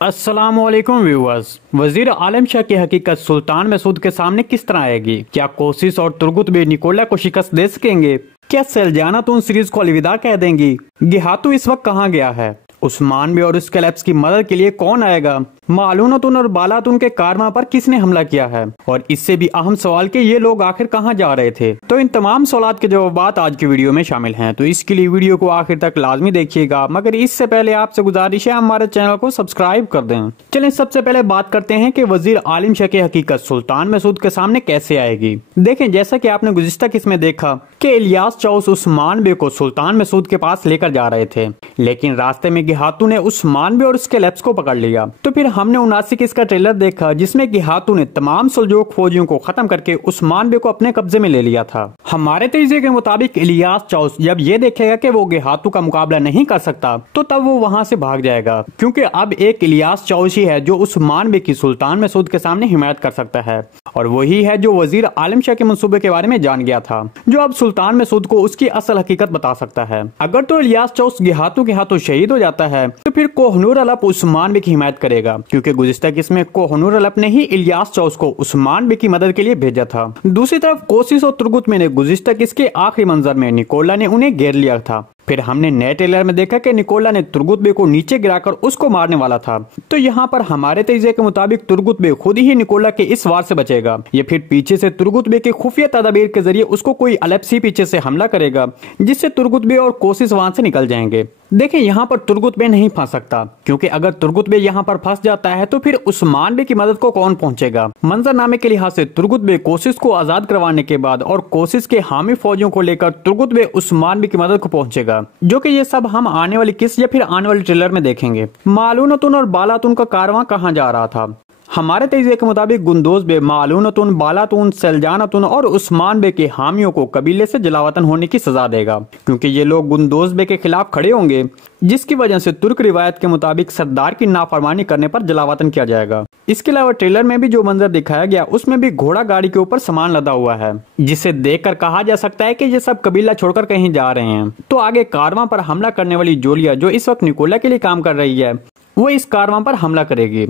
अस्सलामुअलैकुम व्यूअर्स। वजीर आलम शाह की हकीकत सुल्तान मसूद के सामने किस तरह आएगी? क्या कोशिश और तुर्गुत भी निकोला को शिकस्त दे सकेंगे? क्या सेल्जाना तुन सीरीज को अलविदा कह देंगी? गिहातू इस वक्त कहाँ गया है? उस्मान बे और उसके लैब्स की मदद के लिए कौन आएगा? मालूनतुन और बालातुन के कारवा पर किसने हमला किया है? और इससे भी अहम सवाल कि ये लोग आखिर कहाँ जा रहे थे? तो इन तमाम सवालों के जवाब आज की वीडियो में शामिल हैं, तो इसके लिए वीडियो को आखिर तक लाजमी देखिएगा। मगर इससे पहले आपसे गुजारिश है हमारे चैनल को सब्सक्राइब कर दें। चलें सबसे पहले बात करते हैं कि वजीर आलिम शाह की हकीकत सुल्तान मसूद के सामने कैसे आएगी। देखें, जैसा कि आपने गुज़िश्ता किस्त में देखा कि इलियास चौस उस्मान बे को सुल्तान मसूद के पास लेकर जा रहे थे, लेकिन रास्ते में गिहातू ने उस्मान बे और उसके लैब्स को पकड़ लिया। तो फिर हमने 79 किस्त का ट्रेलर देखा जिसमें गिहातू ने तमाम सुलजूक फौजियों को खत्म करके उस्मान बे को अपने कब्जे में ले लिया था। हमारे तेजे के मुताबिक इलियास चौस जब ये देखेगा कि वो गिहातू का मुकाबला नहीं कर सकता तो तब वो वहाँ से भाग जाएगा, क्योंकि अब एक इलियास चौस ही है जो उस्मान बे की सुल्तान मसूद के सामने हिमायत कर सकता है, और वही है जो वजीर आलम शाह के मंसूबे के बारे में जान गया था, जो अब सुल्तान मसूद को उसकी असल हकीकत बता सकता है। अगर तो इलियास चौस गिहातू के हाथों शहीद हो जाता है तो फिर कोहनूर अलप उस्मान बे की हिमायत करेगा, क्योंकि गुज़िश्ता किस्त में कोहनूर अलप ने ही इलियास चौस को उस्मान बे की मदद के लिए भेजा था। दूसरी तरफ कोशिश और तुर्गुत में ने गुज़िश्ता किस्त के आखिरी मंजर में निकोला ने उन्हें घेर लिया था। फिर हमने नए ट्रेलर में देखा कि निकोला ने तुर्गुत बे को नीचे गिराकर उसको मारने वाला था। तो यहाँ पर हमारे तेजे के मुताबिक तुर्गुत बे खुद ही निकोला के इस वार से बचेगा, या फिर पीछे से तुर्गुत बे के खुफिया तदबीर के जरिए उसको कोई अलपसी पीछे से हमला करेगा, जिससे तुर्गुत बे और कोशिश वहां से निकल जाएंगे। देखें, यहाँ पर तुर्गुत बे नहीं फंस सकता, क्योंकि अगर तुर्गुत बे यहाँ पर फंस जाता है तो फिर उस्मान बे की मदद को कौन पहुंचेगा? मंजरनामे के लिहाज से तुर्गुत बे कोशिश को आजाद करवाने के बाद और कोशिश के हामी फौजियों को लेकर तुर्गुत बे उस्मान बे की मदद को पहुंचेगा, जो कि ये सब हम आने वाली किस्त या फिर आने वाली ट्रेलर में देखेंगे। मालूनतुन और बालातुन का कारवां कहाँ जा रहा था? हमारे तेजे के मुताबिक गुंदोज बे मालूनतुन, बालातुन, सेल्जानतुन और उस्मान बे के हामियों को कबीले से जलावतन होने की सजा देगा, क्योंकि ये लोग गुंदोज बे के खिलाफ खड़े होंगे, जिसकी वजह से तुर्क रिवायत के मुताबिक सरदार की नाफरमानी करने पर जलावतन किया जाएगा। इसके अलावा ट्रेलर में भी जो मंजर दिखाया गया उसमें भी घोड़ा गाड़ी के ऊपर सामान लदा हुआ है, जिसे देखकर कहा जा सकता है कि ये सब कबीला छोड़कर कहीं जा रहे हैं। तो आगे कारवां पर हमला करने वाली जोलिया, जो इस वक्त निकोला के लिए काम कर रही है, वो इस कारवां पर हमला करेगी।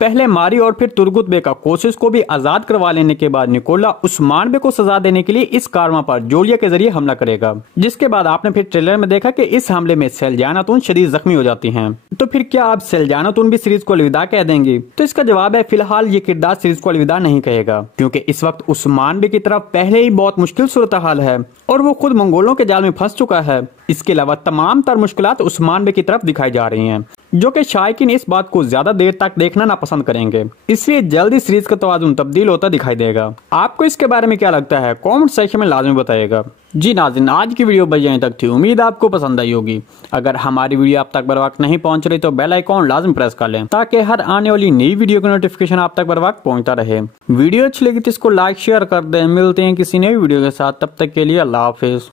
पहले मारी और फिर तुर्गुत बे का कोशिश को भी आजाद करवा लेने के बाद निकोला उस्मान बे को सजा देने के लिए इस कारवां पर जोलिया के जरिए हमला करेगा, जिसके बाद आपने फिर ट्रेलर में देखा कि इस हमले में सेल्जानातुन शदीद जख्मी हो जाती हैं। तो फिर क्या अब सेल्जानातुन भी सीरीज को अलविदा कह देंगी? तो इसका जवाब है फिलहाल ये किरदार सीरीज को अलविदा नहीं कहेगा, क्योंकि इस वक्त उस्मान बे की तरफ पहले ही बहुत मुश्किल सूरत हाल है और वो खुद मंगोलों के जाल में फंस चुका है। इसके अलावा तमाम तर मुश्किलात उस्मान बे की तरफ दिखाई जा रही हैं, जो कि शायकीन इस बात को ज्यादा देर तक देखना ना पसंद करेंगे, इसलिए जल्दी सीरीज का तवाज़ुन तब्दील होता दिखाई देगा। आपको इसके बारे में क्या लगता है? कमेंट सेक्शन में लाजमी बताइएगा। जी नाज़रीन, आज की वीडियो बस यहीं तक थी। उम्मीद आपको पसंद आई होगी। अगर हमारी वीडियो आप तक बर वक्त नहीं पहुंच रही तो बेल आइकॉन लाजमी प्रेस कर लें, ताकि हर आने वाली नई वीडियो की नोटिफिकेशन आप तक बर वक्त पहुंचता रहे। वीडियो अच्छी लगी तो इसको लाइक शेयर कर दें। मिलते हैं किसी नई वीडियो के साथ, तब तक के लिए अल्लाह हाफिज।